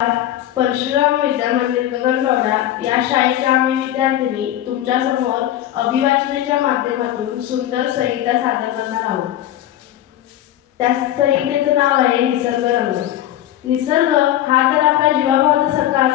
परशुराम विद्यामंदिर गगनबावडा या शाळेच्या आम्ही विद्यार्थिनी तुमच्या समोर अभिवाचनाच्या माध्यमातून सुंदर संहिता सादर करणार आहोत. त्या संहितेचं नाव आहे निसर्गरंग. निसर्ग हा तर आपला जीवाभावाचा सरकार.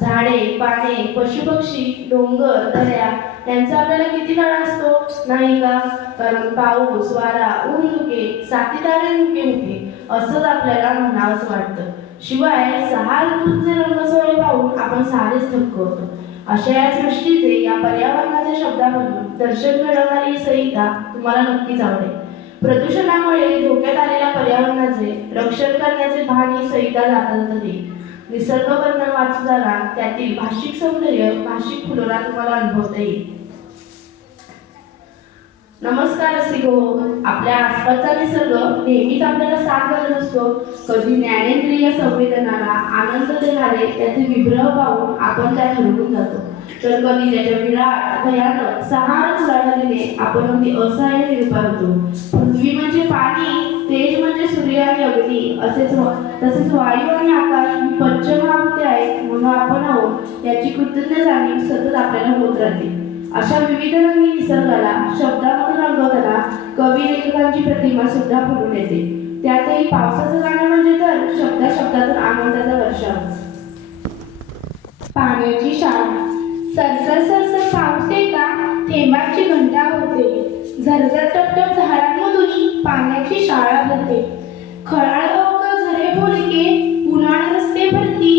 झाडे, पाने, पशुपक्षी, डोंगर, दऱ्या यांचा आपल्याला किती काळ असतो नाही का? कारण पाऊस, वारा, ऊन धुके, साथीदारे मुके मुके असंच आपल्याला म्हणावंच वाटतं. शिवाय 6 ऋतूंचे रंगसोळे पाहून आपण सारेच थक्क होतो. अशा या सृष्टीचे, या पर्यावरणाच्या शब्दामधून दर्शन घडवणारी ही संहिता तुम्हाला नक्कीच आवडेल. प्रदूषणामुळे धोक्यात आलेल्या पर्यावरणाचे रक्षण करण्याचे भान ही संहिता जाता देईल. निसर्ग वर्णन वाचताना त्यातील भाषिक सौंदर्य, भाषिक फुलोरा तुम्हाला अनुभवता येईल. नमस्कार रसिको. आपल्या आसपासचा निसर्ग नेहमीच आपल्याला साथ घालत असतो. कधी ज्ञानेंद्रिय संवेदनाला आनंद देणारे त्याचे विग्रह पाहून आपण त्यात हरवून जातो, तर कधी त्याच्या विराट भयानक सहार उलाढालीने आपण अगदी असहाय्य निर्भर होतो. पृथ्वी म्हणजे पाणी, तेज म्हणजे सूर्य आणि अग्नी, तसेच वायू आणि आकाश ही पंचमहाभूते आहेत म्हणून आपण आहोत याची कृतज्ञ जाणीव सतत आपल्याला होत राहते. अशा विविध रंगी निसर्गाला शब्दामधून रंगवताना कवी लेखकांची प्रतिमा सुद्धा फुलून येते. त्यातही पावसाचं गाणं म्हणजे तर शब्दातून आनंदाचा वर्षाव. पाण्याची शाळा. सरसर सरसर पाऊस येता थेंबांची घंटा होते. झरझर टपटप झाडांमधून पाण्याची शाळा भरते. खळाळ गावकर झरे बोलके, उन्हाळ रस्ते भरती,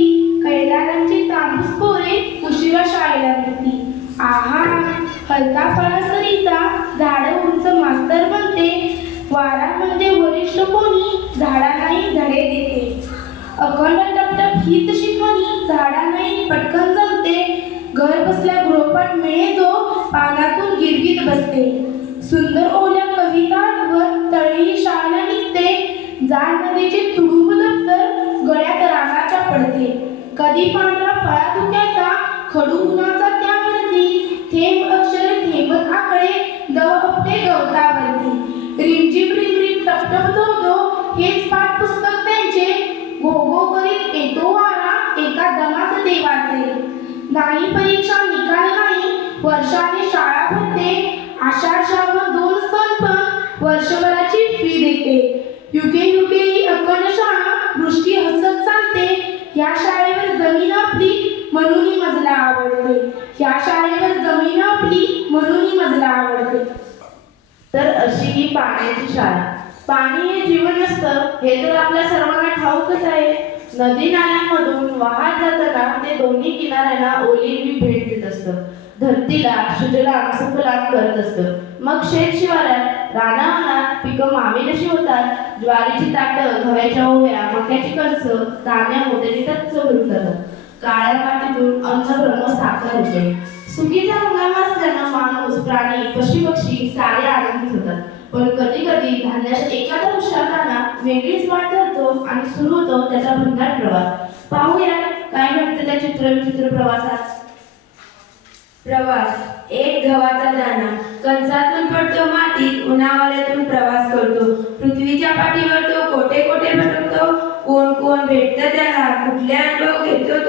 कैलारांची तांबूस पोरे उशिरा शाळेला निघती. आहा, हलता फळा सरिता, झाडं उंच मास्तर बनते. वारा म्हणजे वरिष्ठ कोणी, झाडांनाही धडे देते. अखंड टपटप हीच शिकवणी, झाडांनाही पटकन जमते. घर बसल्या गृहपाठ मिळे जो, पानातून गिरगीत बसते. सुंदर ओल्या कविता आठवत तळेही शाळेला निघते. जाड नदीचे तुडुंब दप्तर गळ्यात रानाच्या पडते. कधी पांढरा फळा धुक्याचा, खडू उन्हाचा त्यावरती, थेंब अक्षरे थेंबत आकडे, दव आपटे गवतावरती. रिमझिम रिमझिम टपटप धो धो, हेच पाठ पुस्तक त्यांचे. गो गो करीत येतो वारा, एका दमात देवाचे. नाही परीक्षा निकाल नाही, वर्षाने शाळा भरते. आषाढ श्रावण 2 सण पण वर्षभराची फी देते. युगे युगे ही अखंड शाळा दृष्टी हसत चालते. या शाळेवर जमीन आपली म्हणून मजला आवडते. या शाळेवर जमीन आपली म्हणून मजला आवडते. तर अशी ही पाण्याची शाळा. पाणी हे जीवन असतं हे तर आपल्या सर्वांना ठाऊकच आहे. नदी नाल्यांमधून वाहत जाताना ते दोन्ही किनाऱ्यांना ओलीवी भेट देत असतं. धरतीला सुजलाम सुफलाम करत असतं. मग शेत शिवारात, रानावनात पिकं मावेनशी होतात. ज्वारीची ताटं, गव्हाच्या ओव्या, मक्याची कणसं, दाण्या मोत्याची टच्च भरून जातात. काळ्या मातीतून अन्नब्रह्म साकार होते. सुगीचा हंगाम असल्यानं माणूस, प्राणी, पशुपक्षी सारे आनंदित होतात. पण कधी कधी धान्याचा एखादा उशारदाना वेगळीच वाट धरतो आणि सुरू होतो त्याचा भन्नाट प्रवास. पाहूया काय घडतं त्या चित्रविचित्र प्रवासात. प्रवास. एक गव्हाचा दाणा कंसातून पडतो मातीत, उन्हावाऱ्यातून प्रवास करतो. पृथ्वीच्या पाठीवर तो कोठे कोठे भटकतो. कोण कोण भेटतं त्याला, कुठले अनुभव घेतो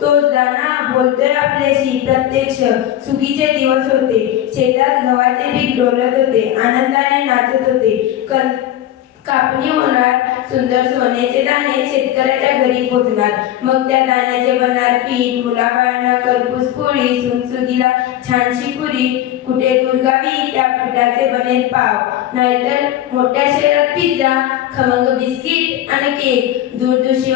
तोच दाणा बोलतोय आपल्याशी प्रत्यक्ष. सुगीचे दिवस होते. शेतात गव्हाचे पीक डोलत होते. आनंदाने नाचत होते. कापणी होणार. सुंदर सोन्याचे दाणे शेतकऱ्याच्या घरी पोचणार. मग त्या दाण्याचे बनणार पीठ, मुलाबाळांना करपूस पोळी, सुनसुगीला छानशी पुरी. कुठे दूरगावी त्या पिठाचे बनेल पाव, नाहीतर मोठ्या शहरात पिझ्झा, खमंग बिस्किट आणि केक. दूरदुशी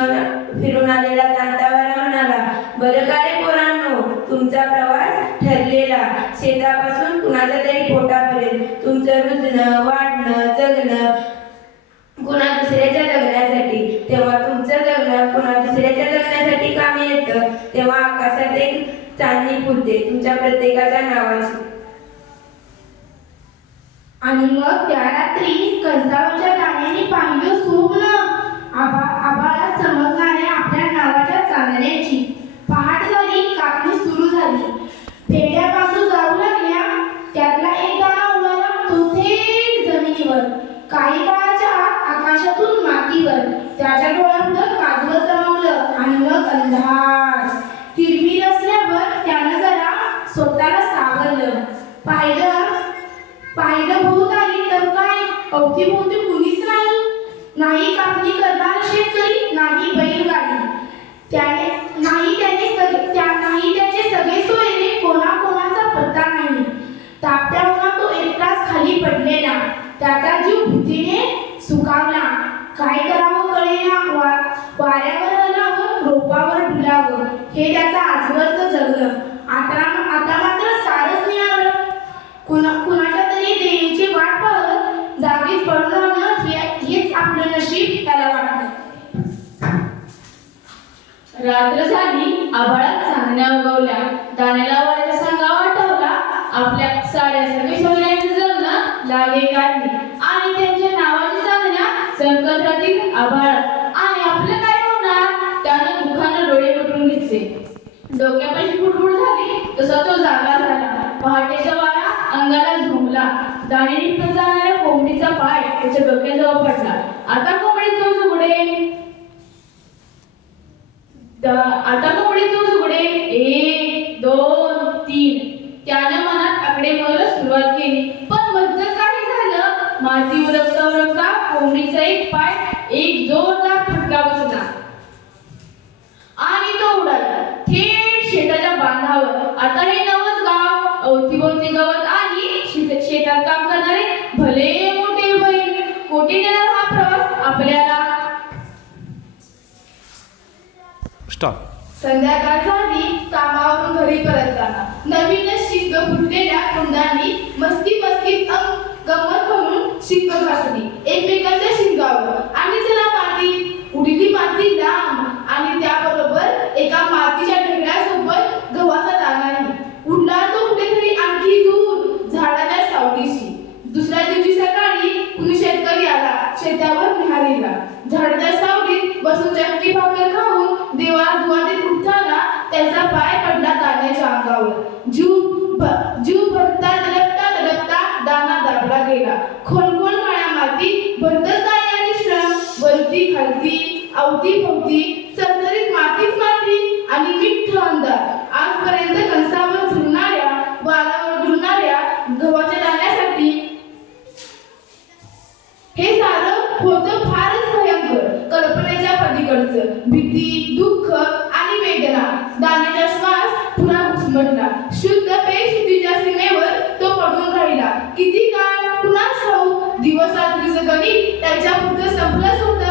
फिरून आलेला जाणतावारा म्हणाला, बरं का रे पोरांनो, तुमचा प्रवास ठरलेला. शेतापासून कुणाच्या तरी पोटापर्यंत. तुमचं रुजणं, वाढणं, जगणं कुणा दुसऱ्याच्या जगण्यासाठी. तेव्हा तुमचं जगणं कुणा दुसऱ्याच्या जगण्यासाठी कामी येतं. तेव्हा आकाशात एक चांदणी फुलते तुमच्या प्रत्येकाच्या नावाची. आणि मग त्या रात्री कंसावरच्या दाण्याने पाहिलं स्वप्न. आभाळात चमकणाऱ्या आपल्या नावाच्या चांदण्याची. पहाट झाली, कापणी सुरू झाली. पेढ्या बाजू जाऊ लागल्या. त्यातला एक दाणा उडाला तो थेट जमिनीवर. काही काळाच्या आत आकाशातून मातीवर. त्याच्या डोळ्यापुढं काजळ चमकलं आणि मग अंधार. तिरमिर असल्यावर त्यानं जरा स्वतःला सावरलं. पाहिलं भोवताली तर काय अवतीभोवती कुणीच नाही. नाही कापणी करणारा शेतकरी, नाही बैलगाडी. नाही त्याचे सगळे सोयरे, कोणाचा पत्ता नाही. तापत्यामुळे तो एकटाच खाली पडलेला. त्याचा जीव भीतीने सुकावला. काय करावं कळेना. वाऱ्यावर हलावं, रोपावर डुलावं, हे त्याचं आजवरचं जगलं. आता मात्र सारंच निळालं. कुणाच्या तरी देवीची वाट पाहत जागीच पडून राहणं हेच आपलं नशीब त्याला वाटलं. रात्र झाली, आभाळात चांदण्या उगवल्या. दाण्याला वाऱ्याचा सांगावा आठवला. आपल्या साऱ्या सगळी सोयऱ्यांचं जगणं लागे काढली आणि त्यांच्या नावाची चांदण्या चमकत राहतील आभाळात. आणि आपलं काय होणार, त्यानं दुःखानं डोळे मिटून घेतले. डोक्यापाशी फुटफुट झाली तसा तो जागा झाला. पहाटेचा वारा अंगाला झोंबला. दाणे निघत जाणाऱ्या कोंबडीचा पाय त्याच्या डोक्याजवळ पडला. आता कोंबडी चोच उघडे. एक, दोन, तीन. त्यानं मनात आकडे मोजायला सुरुवात केली. पण मध्येच काही झालं. माती उरकता कोंबडीचा एक पाय एक जोरदार फटका बसला आणि तो उडाला थेट शेताच्या बांधावर. आता हे नवच गाव, अवतीभोवती गवत आणि शेतात काम करणारे भले मोठे बैल. कोठे नेणार हा प्रवास आपल्याला. संध्याकाळ झाली. कामावरून घरी परतताना नवीनच शिंग फुटलेल्या कुंडांनी मस्ती गंमत म्हणून शिंग घासली एकमेकांच्या शिंगावर. आणि चला मातीत उडली माती लांब. आणि त्याबरोबर एका मातीच्या ढेकळ्यासोबत गव्हाचा दाणाही उडला तो कुठेतरी आणखी दूर झाडाच्या सावलीशी. दुसऱ्या दिवशी सकाळी कुणी शेतकरी आला शेतावर न्याहारीला. झाडाच्या सावलीत बसून चटणी भाकर खाऊन देवाला दुवा देत उठताना त्याचा पाय पडला दाण्याच्या अंगावर. जीव भरता दडपता दाना दाबला गेला. खोलखोल काळ्या मातीत भरतच दाण्याची श्रम. वरती खालती अवतीभोवती चरचरीत माती आणि मिठ्ठ अंधार. आजपर्यंत कणसावर झुलणाऱ्या वालावर झुलणाऱ्या गव्हाच्या दाण्यासाठी हे सारं होतं फारच भयंकर. कल्पनेच्या पलीकडचं. भीती, दुःख आणि वेदना. दाण्याचा श्वास पुन्हा घुसमटला. शुद्ध बेशुद्धीच्या सीमेवर तो पडून राहिला. किती काळ कुणास ठाऊक. दिवस रात्रीचं गणित त्याच्या पुढचं संपलंच होता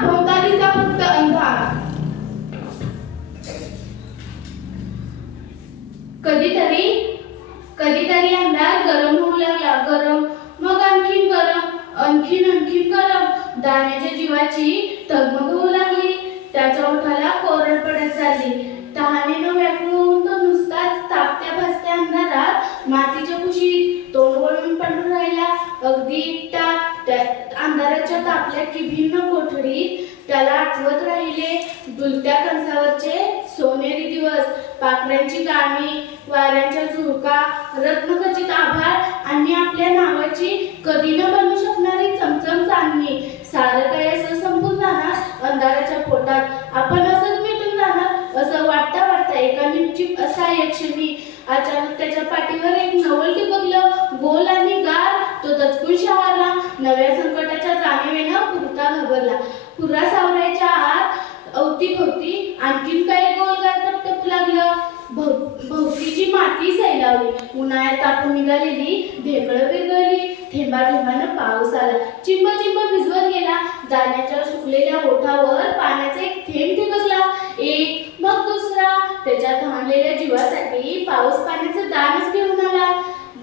भोवतालीचा फक्त अंधार. कधीतरी अंधार गरम होऊ लागला. गरम मग आणखीन गरम. आणखीन गरम. दाण्याच्या जीवाची तगमग होऊ लागली. त्याच्या ओठाला कोरड पडत चालली. तहानेनं व्याकुळ होऊन तो नुसताच तापत्या भासत्या अंधारात मातीच्या कुशीत तोंड वळून पडून राहिला. अगदी एकटा. त्या अंधाराच्या तापल्या भिन्न कोठडीत त्याला आठवत राहिले डुलत्या कणसावरचे सोनेरी दिवस, पाखरांची गाणी, वाऱ्यांच्या झुळका, रत्नखचित आभाळ आणि आपल्या नावाची कधी न बनू शकणारी चमचम चांदणी. सारं काही असं संपून जाणार अंधाराच्या पोटात. आपण असंच मिटून जाणार असं वाटता एका निश्चित असा एक क्षणी अचानक त्याच्या पाठीवर एक नवल टिपकलं. गोल आणि गार. तो दचकून शाळाला. नव्या संकटाच्या जाणीवेनं पुरता घाबरला. पुरा सावरायच्या आत अवतीभोवती आणखीन काही गोलगार टपटप लागलं. भोवतीची माती सैलावली. उन्हाळ्यात तापून निघालेली ढेकळं विरघळली. थेंबाथेंबानं पाऊस आला. चिंब भिजवत गेला. दाण्याच्या सुकलेल्या ओठावर पाण्याचा एक थेंब ठिबकला. एक मग दुसरा. त्याच्या धावलेल्या जीवासाठी पाऊस पाण्याचं दानच घेऊन आला.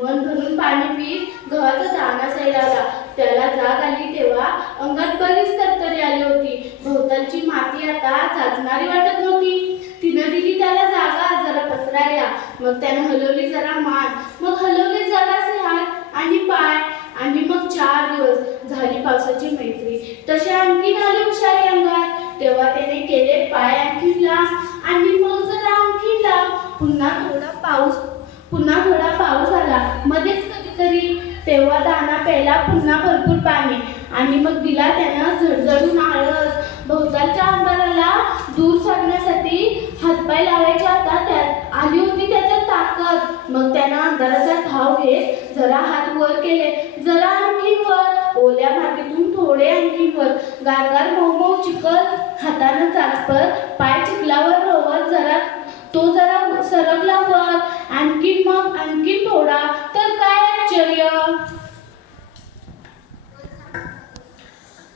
मन भरून पाणी पीत गव्हाचा दाणा सैलावला. त्याला जाग आली तेव्हा अंगात बरीच तरतरी आली होती. भोवतालची माती आता चाचणारी वाटत नव्हती. तिनं दिली त्याला जागा जरा पसरायला. मग त्यानं हलवली जरा मान. मग हलवले जरासे हात आणि पाय. आणि मग 4 दिवस झाली पावसाची मैत्री. तसे आणखीन आले हुशारी अंगात. तेव्हा त्याने केले पाय आणखीन लांब आणि मग जरा आणखीन लांब. पुन्हा थोडा पाऊस आला मध्येच कधीतरी. तेव्हा दाणा प्यायला पुन्हा भरपूर पाणी. आणि मग दिला त्यानं झडझडून आळस. भोवतालच्या अंधाराला दूर सारण्यासाठी हातपाय लावायच्या आता त्यात आली होती त्याच्यात ताकद. मग त्यानं अंधाराचा ठाव घेत जरा हात वर केले, जरा आणखीन वर, ओल्या मातीतून थोडे आणखीन वर, गारगार मऊ चिखल हातानं चाचपत, पाय चिखलावर रोवत जरा सरकला वर, आणखीन मग आणखीन थोडा, तर काय आश्चर्य.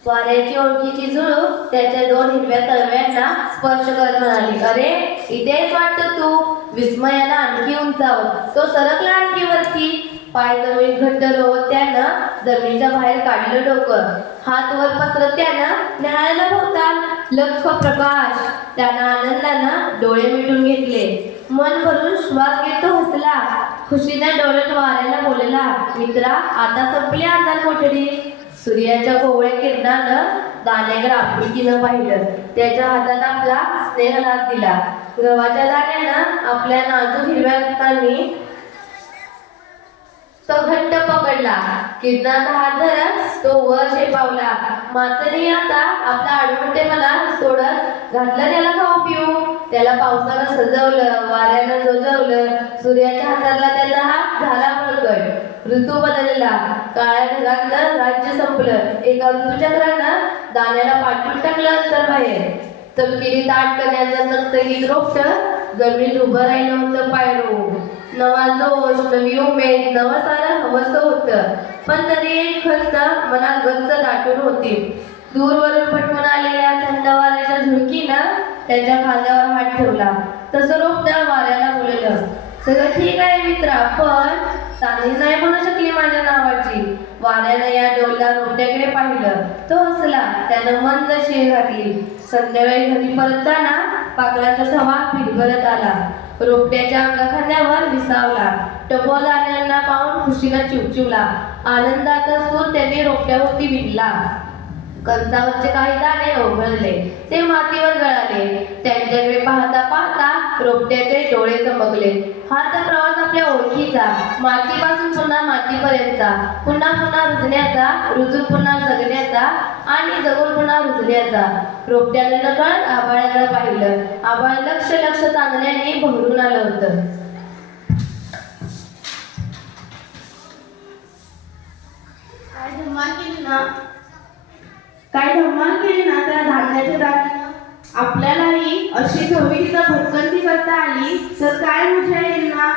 वाऱ्याची ओळखीची झुळूक त्याच्या 2 हिरव्या तळव्यांना स्पर्श करत म्हणाली, अरे इथेच वाटतं तू. विस्मयानं आणखी उंचावर तो सरकला आणखी वरती. पाय जमिनीत घट्ट रोवत त्यानं जमिनीच्या बाहेर काढलं डोकं. हात वर पसरत त्यानं न्याहाळला भोवताल लक्ष प्रकाश. त्यानं आनंदानं डोळे मिटून घेतले. मन भरून श्वास घेत तो हसला. खुशीने डोळ्यात वाऱ्याला बोलला, मित्रा आता संपली अंधार कोठडी. सूर्याच्या कोवळ्या किरणानं दाण्याकडे आपुलकीनं पाहिलं. त्याच्या हातात आपला स्नेहलाभ दिला. गव्हाच्या दाण्यानं आपल्या नाजूक हिरव्या हातांनी तो घट्ट पकडला. किरणाचा हात धरत तो वर झेपावला. मातरी आता आपला आडमट्टेपणा सोडत घातलं त्याला खाऊ पिऊ. त्याला पावसानं सजवलं, वाऱ्यानं जोजवलं. सूर्याच्या हाताला त्याचा हात झाला बळकट. ऋतू बदलला. काळ्या ढगांचं राज्य संपलं. एका ऋतुचक्रानं दाण्याला पाठवून टाकलं अंतर बाहेर. तपकिरी ताट करण्याचं नक्तगीत रोपट जमिनीत उभं राहिलं होतं पायरो. नवा जोश, नवी उमेद, नवं सारं हवंसं होतं. पण तरी एक खंत मनात गच्च दाटून होती. दूरवरून पटवून आलेल्या थंड वाऱ्याच्या झुळकीनं त्याच्या खांद्यावर हात ठेवला. तसं रोपट्या वाऱ्याला बोललं, सगळं ठीक आहे मित्रा, पण चांगली नाही म्हणू शकली माझ्या नावाची. वाऱ्यानं या डोलदार रोपट्याकडे पाहिलं. तो हसला. त्यानं मंद शिर घातली. संध्याकाळी घरी परतताना पाकळाचा थवा फिरगळत आला. रोपट्याच्या अंगाखांद्यावर विसावला. टपोल दाण्यांना पाहून खुशीनं चिवचिवला. आनंदाचा सूर त्याने रोपट्यावरती विणला. कंचावरचे काही दाणे ओघळले, ते मातीवर गळाले. त्यांच्याकडे पाहता पाहता रोपट्याचे डोळे चमकले. हा तर प्रवास आपल्या ओळखीचा, मातीपासून पुन्हा मातीपर्यंतचा, पुन्हा पुन्हा रुजण्याचा, रुजून पुन्हा जगण्याचा आणि जगून पुन्हा रुजण्याचा. रोपट्याने नकळत आभाळाकडे पाहिलं. आभाळ लक्ष लक्ष चांदण्यांनी भरून आलं होतं. काय धमाल केली ना त्या धान्याच्या दाण्यानं. आपल्यालाही अशी तिथं भटकंती करता आली तर काय मजा येईल ना.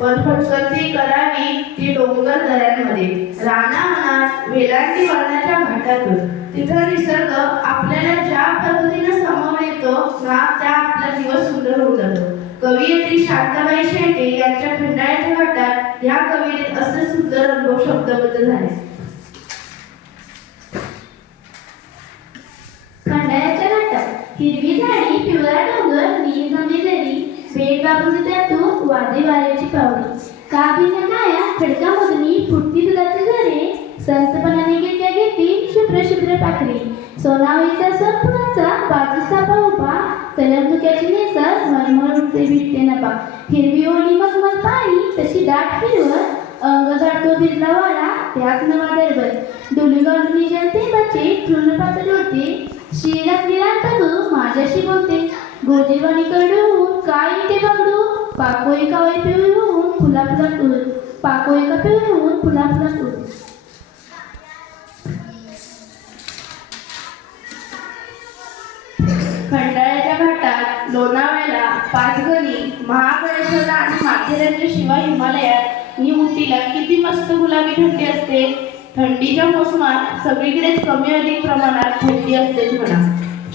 पण भटकंती करावी ती डोंगर दऱ्यांमध्ये, रानावनात, वेलांटी वळणाच्या घाटातून. तिथं निसर्ग आपल्याला ज्या पद्धतीनं समोर येतो ना त्या आपला दिवस सुंदर होऊन जातो. कवयित्री शांताबाई शेळके यांच्या खंडाळ्याच्या घाटात या कवितेत असे सुंदर अनुभव शब्दबद्ध झाले. खंडाळ्याच्या घाटात हिरवी झाडी, पिवळा डोंगर, नील जमीन, बेट बाबून त्यातून वादे वाऱ्याची पावली. काबीच्या काया, खडका मधुनी, फुटती दुधाचे झरे, संतपणाने घेत्या घेती, शुभ्र शुभ्र पाखरी. सोनावळीचा सरपुराचा बाजूस्तापा उभा, तलमधुक्याची नेसर, मरमर उडते भिडते नपा. हिरवी ओली मगमग पाणी, तशी दाट हिरवत, अंग जाडतो भिजला वाळा, त्यात नवा दरबत. डोली घालून जनतेबाचे तृण पातळ होते, शिरातली रानपदू माझ्याशी बोलते. गोजीवाणी कडून काय ते बघडू, पाकोई कावई पिवळी होऊन फुला फुलात उड, पाकोई का पिवळी होऊन फुला फुलात उड. खंडाळ्याच्या घाटात, लोणावळ्याला, पाचगणी, महाबळेश्वरला आणि माथेरानच्या शिवाय हिमालयात नि उटीला किती मस्त गुलाबी थंडी असते. थंडीच्या मोसमात सगळीकडेच कमी अधिक प्रमाणात थंडी असतेच म्हणा.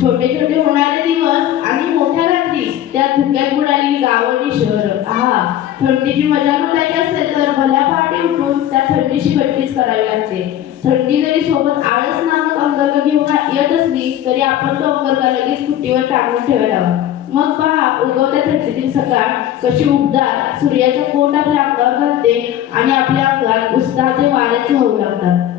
छोटे छोटे होणारे दिवस आणि मोठ्या रात्री, त्या धुक्यात बुडालेली गावं आणि शहरं. आहा, थंडीची मजा लुटायची असेल तर भल्या पहाटे उठून त्या थंडीशी गट्टीच करावी लागते. थंडी जरी सोबत आळस नामक अंगरगा घेऊन येत असली तरी आपण तो अंगरगा लगेच कुटीवर टाकून ठेवायला हवा. मग पहा, उगवत्या थंडीतील सकाळ कशी उबदार सूर्याचा कोट आपल्या अंगावर घालते आणि आपल्या अंगात उत्साहाचे वारेच होऊ लागतात.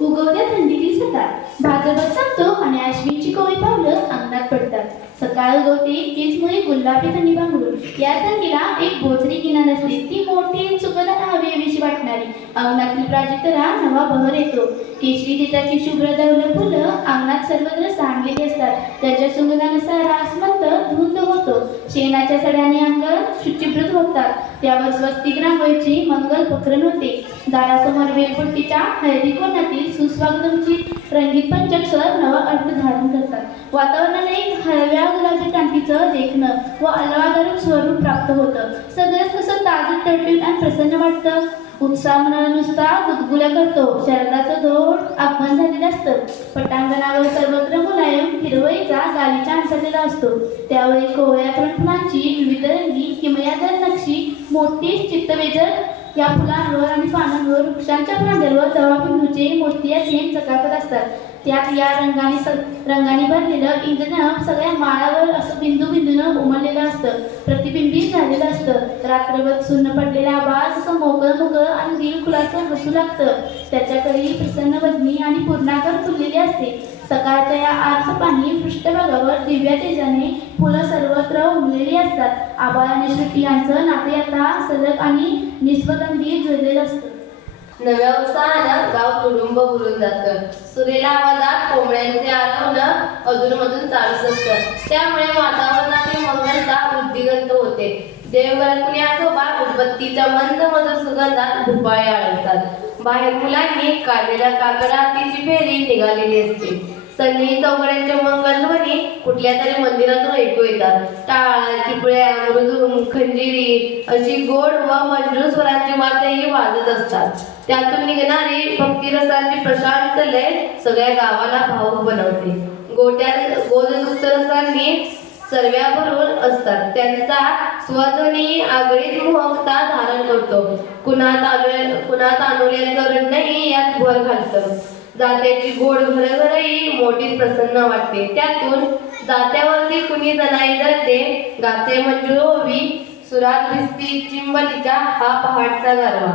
उगवत्या थंडीतील सकाळ भाद्रपद संपतो आणि आश्विनची कोवळी पावलं अंगणात पडतात. सकाळ उगवते तीच मुली गुलाबी थंडी पांघरून या थंडीला एक बोचरी किनार असते, ती मोठी सुगंध हवीशी वाटणारी. अंगणातील प्राजक्तला नवा बहर येतो. केशरी देठाची शुभ्र धवल फुलं अंगणात सर्वत्र सांडलेली असतात. त्याच्या सुगंधाने सारा आसमंत धुंद होतो. शेणाच्या सड्याने अंगण शुचिभृत होतात. त्यावर स्वस्तिक रांगोळीची मंगल प्रकरण होते. दारासमोर वेलपुट्टीच्या हळदी कोणातील सुस्वागतमची रंगीत पंचाक्षर नवा अर्थ धारण करतात. वातावरणाने एक हळव्या गुलाबी क्रांतीचं देखणं व अलवादारक स्वरूप प्राप्त होतं. सगळंच कसं ताजं टळटळीत आणि प्रसन्न वाटतं. उत्साह मनाला नुसता गुदगुल्या करतो. शरदाचं धोड आगमन झालेलं असतं. पटांगणावर सर्वत्र मुलायम हिरवळीचा गालीचा अंथरलेला असतो. त्यावेळी कोवळ्या फुलांची विविध रंगी किमयादार नक्षी मोठी चित्तवेधक या फुलांवर आणि पानांवर वृक्षांच्या फांद्यावर दवाबिंदूचे मोठ्या थेंब चकाकत असतात. त्यात या रंगाने भरलेलं इंद्रनभ सगळ्या माळावर असं बिंदू बिंदूनं उमललेलं असतं. प्रतिबिंबित झालेलं असतं. रात्रभर सुन्न पडलेला आवाज असं मोकळं आणि दिलखुलासं हसू लागतं. त्याच्याकडे प्रसन्न वदनी आणि पूर्णाकर फुललेली असते. सकाळच्या या आर्च पाणी पृष्ठभागावर दिव्या तेजाने फुलं सर्वत्र उमलेली असतात. आबाळ आणि श्रुती यांचं नाते आता सलग आणि निस्वगंधी जुळलेलं असतं. नव्या उत्साहानं गाव तुडुंब भरून जातं. सुरेला आवाजात कोंबड्यांचे आरवणं अधूनमधून चालूच असतं. त्यामुळे वातावरणातील मंगलता वृद्धिगंत होते. देवघरातून आजोबा उदबत्तीच्या मंद मधुर सुगंधात भुपाळे आळवतात. बाहेर मुलांनी काढलेल्या काकड आरतीची फेरी निघालेली असते. सन्नी चौघड्यांचे मंगलध्वनी कुठल्या तरी मंदिरातून ऐकू येतात. टाळ, चिपळ्या, मृदुंग, खंजिरी अशी गोड व मंजूळ स्वरांची वाद्यही वाजत असतात. त्यातून निघणारी भक्तिरसांची प्रशांत लय सगळ्या गावाला भावुक बनवते. गोट्यात गोददुग्ध रसांनी सर्व्या भरून असतात. त्यांचा स्वध्वनी आगळीच मोहकता धारण करतो. कुणात अनुल्यांचं रडणंही यात भर घालतं. जात्याची गोड घरघरही मोठी प्रसन्न वाटते. त्यातून जात्यावरती कुणी जनाई धरते. गाते मंजूळ ओवी सुरात भिसती चिंबलीच्या हा पहाटचा गारवा.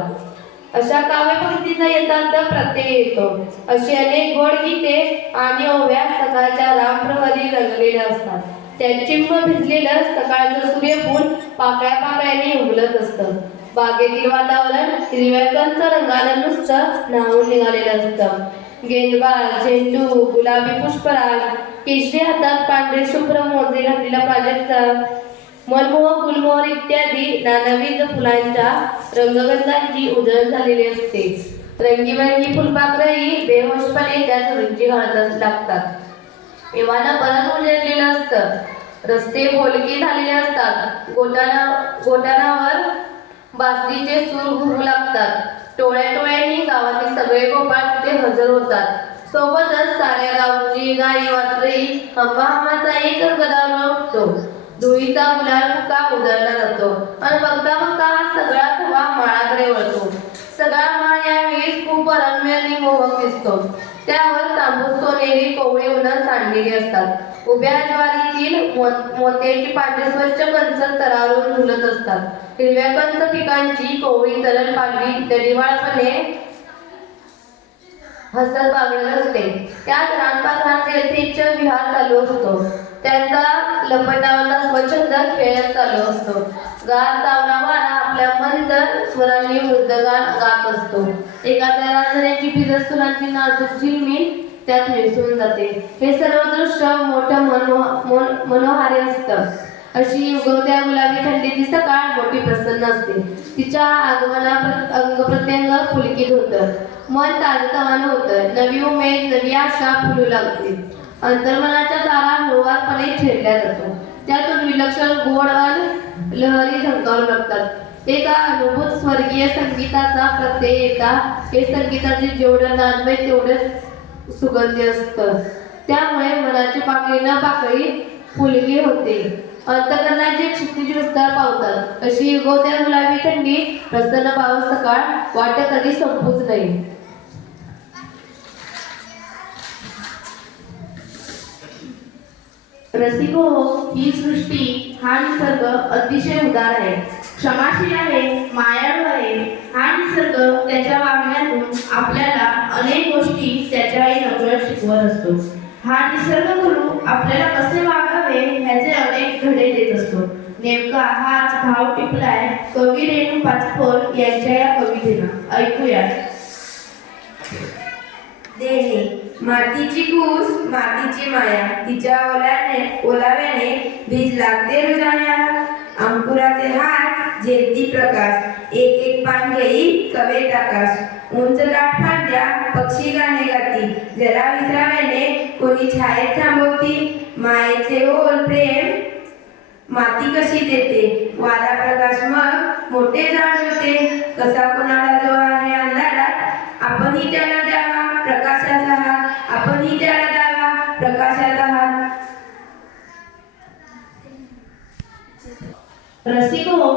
अशा काव्यपंक्तीचा यथार्थ प्रत्यय येतो. अशी अनेक गोड गीते आणि ओव्या सकाळच्या रामप्रहरी रंगलेल्या असतात. त्या चिंब भिजलेलं सकाळचं सूर्यफूल पाकळ्या पाकळ्यांनी उमलत असतं. बागेतील वातावरण हिरव्या कंच रंगानं नुसतं न्हावून निघालेलं असतं. गेंदबाळ, झेंडू, गुलाबी पुष्पराग, केशरी हातात पांढरे शुभ्र मोजे घातलेला प्राजक्ता, मनमोहक गुलमोहर इत्यादी नानाविध फुलांच्या रंगगंधांची उधळण झालेली असते. रंगीबेरंगी फुलपाखरंही बेहोशपणे त्यात रुची घालत लागतात. एव्हाना परत उजेडलेलं असतं. रस्ते बोलके झालेले असतात. गोटानावर बासरीचे सूर घुरू लागतात. टोळ्याटोळ्यांनी गावातील सगळे गोपाळ तिथे हजर होतात. सोबतच साऱ्या गावची गाई वासरही हंबाहमाचा एकच गदारोळ उठतो. धुळीचा गुलाल फुका उधळला जातो आणि बघता बघता हा सगळा थवा माळाकडे वळतो. सगळा माळ यावेळी खूप रम्य आणि मोहक दिसतो. त्यावर तांबूस सोनेरी कोवळी उन्हात सांडलेली असतात. उभ्या ज्वारीतील मोत्याची पांढरी स्वच्छ कंच तरारून झुलत असतात. हिरव्या कंच पिकांची कोवळी तरल पालवी दडीवाळपणे हसत बागडत असते. त्यात रानपाखरांचे यथेच्छ विहार चालू असतो. त्यांचा लपंडावाचा स्वच्छंद खेळत चालू असतो. गार चावरा वारा आपल्या मंद स्वरांनी वृद्धगान गात असतो. एखाद्या रांजण्याची भिजत फुलांची नाजूक झिलमिल त्यात मिसळून जाते. हे सर्व दृश्य मोठं मनोहारी असतं. अशी उगवत्या गुलाबी थंडीची सकाळ मोठी प्रसन्न असते. तिच्या आगमनात अंग प्रत्यंग पुलकित होतं. मन ताजतवानं होतं. नवी उमेद, नवी आशा फुलू लागते. अंतर्मनाच्या तारा हळुवारपणे छेडल्या जातो. त्यातून विलक्षण गोड लहरी झंकारू लागतात. एका अनुभूत स्वर्गीय संगीताचा प्रत्यय येता हे संगीताचे जेवढं नादमय तेवढंच सुगंधी असतं. त्यामुळे मनाची पाकळी न पाकळी फुलकी होते. अंतकरणाचे क्षितिज विस्तार पावतात. अशी उगवत्या गुलाबी थंडी प्रसन्न पावस सकाळ वाट कधी संपूच नाही. रसिको, ही सृष्टी हा निसर्ग अतिशय उदार आहे, क्षमाशील आहे, मायाळू आहे. हा निसर्ग त्याच्या वागण्यातून आपल्याला अनेक गोष्टी त्याच्या आई नकळत शिकवत असतो. हा निसर्ग गुरु आपल्याला कसे वागावे आहे ह्याचे अनेक धडे देत असतो. नेमका हाच भाव टिपलाय कवी रेणू पाचफोर यांच्या या कवितेनं. ऐकूया. देणे मातीची कूस मातीची माया, तिच्या ओलाव्याने बीज लागते रुजाण्याला. अंकुराचे हात झेलती प्रकाश, एक एक पान घेई कवेत आकाश. उंच दाट फांद्या पक्षी गाणे गाती, जरा विसराव्याने कोणी छायेत थांबवती. मायेचे ओल प्रेम माती कशी देते, वारा प्रकाश मग मोठे झाड होते. कसा कोणाला जो आहे अंधारात, आपणही त्याला द्यावा प्रकाशाचा हात, आपणही त्याला द्यावा प्रकाशाचा हात. रसिक हो,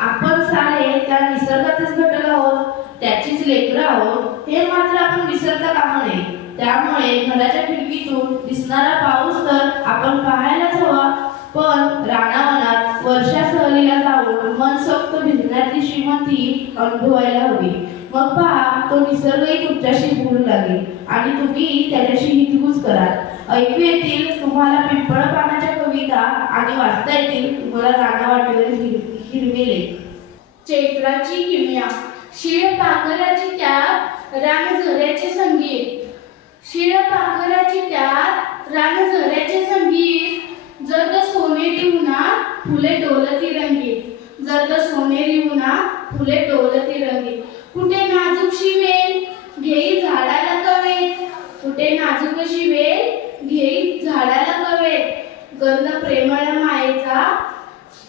आपण सारे त्या निसर्गाचेच घटक आहोत, त्याचीच लेकरं आहोत हे मात्र आपण विसरता कामा नये. त्यामुळे घराच्या खिडकीतून दिसणारा पाऊस तर आपण पाहायलाच हवा, पण रानावनात वर्षा सहलीला जाऊन मनसोक्त भिजण्याची श्रीमंती अनुभवायला हवी. मग पहा, तो निसर्गही तुमच्याशी बोलू लागेल आणि तुम्ही त्याच्याशी हितगुज कराल. ऐकू येतील तुम्हाला पिंपळ पानाच्या कविता आणि वाचता येतील तुम्हाला रानावाटेवरील हिरवे लेख. चैत्राची किमया, शिळ पाखराची त्यात रानझऱ्याचे संगीत. शिळ पाखराची त्यात रानझऱ्याचे संगीत. जर्द सोनेरी उन्हात फुले डोलती रंगीत. जर्द सोनेरी उन्हात फुले डोलती रंगीत. कुठे नाजूकशी वेल घेई झाडाला कवेत. कुठे नाजूकशी वेल घेई झाडाला कवेत. गंध प्रेमळ मायेचा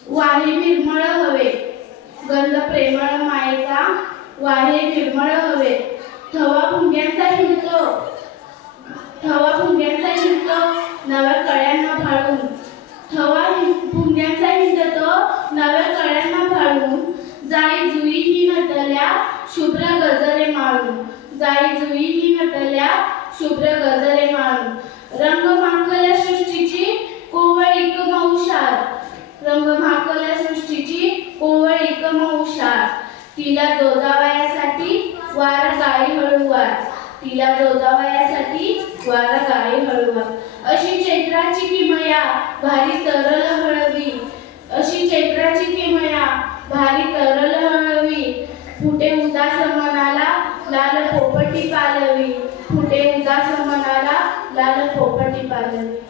वाहे निर्मळ हवे. गंध प्रेमळ मायेचा वाहे निर्मळ हवे. थवा भुंग्यांचा हिंडतो, थवा भुंग्यांचा हिंडतो नव्या कळ्यांना फाळून. थवा भुंग्यांचा हिंडतो नव्या कळ्यांना फाळून. जाई जुई ही नटल्या शुभ्र गजरे माळून. जाई जुई ही नटल्या शुभ्र गजरे माळून. रंग माखल्या सृष्टीची कोवळीक मौशार. रंग माखल्या सृष्टीची कोवळीक मौशार. तिला जोजावयासाठी वारा गाई हळूवार. तिला जोजावयासाठी वारा गाई हळूवार. अशी चैत्राची किमया भारी तरल हळवी. अशी चैत्राची किमया भारी तरल हळवी. फुटे उदास मनाला लाल पोपटी पालवी. फुटे उदास मनाला लाल पोपटी पालवी.